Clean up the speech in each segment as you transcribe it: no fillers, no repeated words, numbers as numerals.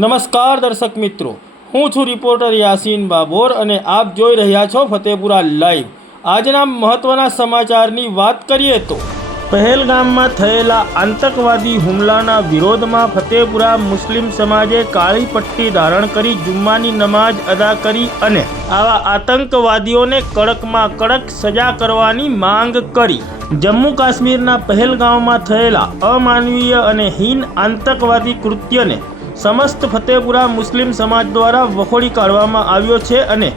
નમસ્કાર દર્શક મિત્રો, હું છું રિપોર્ટર યાસીન બાબોર અને આપ જોઈ રહ્યા છો ફતેપુરા લાઈવ। આજના મહત્વના સમાચારની વાત કરીએ તો પહેલગામમાં થયેલા આતંકવાદી હુમલાના વિરોધમાં ફતેપુરા મુસ્લિમ સમાજે કાળી પટ્ટી ધારણ કરી જુમ્માની નમાઝ અદા કરી અને આવા આતંકવાદીઓને કડકમાં કડક સજા કરવાની માંગ કરી। જમ્મુ કાશ્મીરના પહેલગામમાં થયેલા અમાનવીય અને હીન આતંકવાદી કૃત્યને સમસ્ત ફતેપુરા મુસ્લિમ સમાજ દ્વારા વખોડી કાઢવામાં આવ્યો છે અને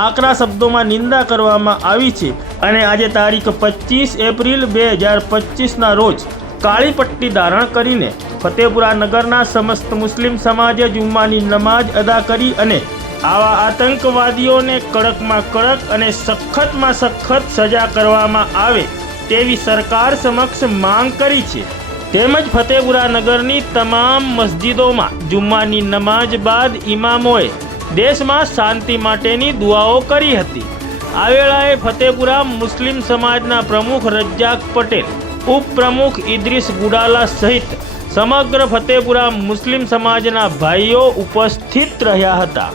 આકરા શબ્દોમાં નિંદા કરવામાં આવી છે અને આજે તારીખ 25 એપ્રિલ 2025ના રોજ કાળી પટ્ટી ધારણ કરીને ફતેપુરા નગરના સમસ્ત મુસ્લિમ સમાજે જુમ્માની નમાઝ અદા કરી અને આવા આતંકવાદીઓને કડકમાં કડક અને સખતમાં સખત સજા કરવામાં આવે તેવી સરકાર સમક્ષ માંગ કરી છે। તેમજ ફતેપુરા નગરની તમામ મસ્જિદોમાં જુમ્માની નમાઝ બાદ ઇમામોએ દેશમાં શાંતિ માટેની દુઆઓ કરી હતી। આ વેળાએ ફતેપુરા મુસ્લિમ સમાજના પ્રમુખ રજ્જાક પટેલ, ઉપપ્રમુખ ઇદ્રીસ ગુડાલા સહિત સમગ્ર ફતેપુરા મુસ્લિમ સમાજના ભાઈઓ ઉપસ્થિત રહ્યા હતા।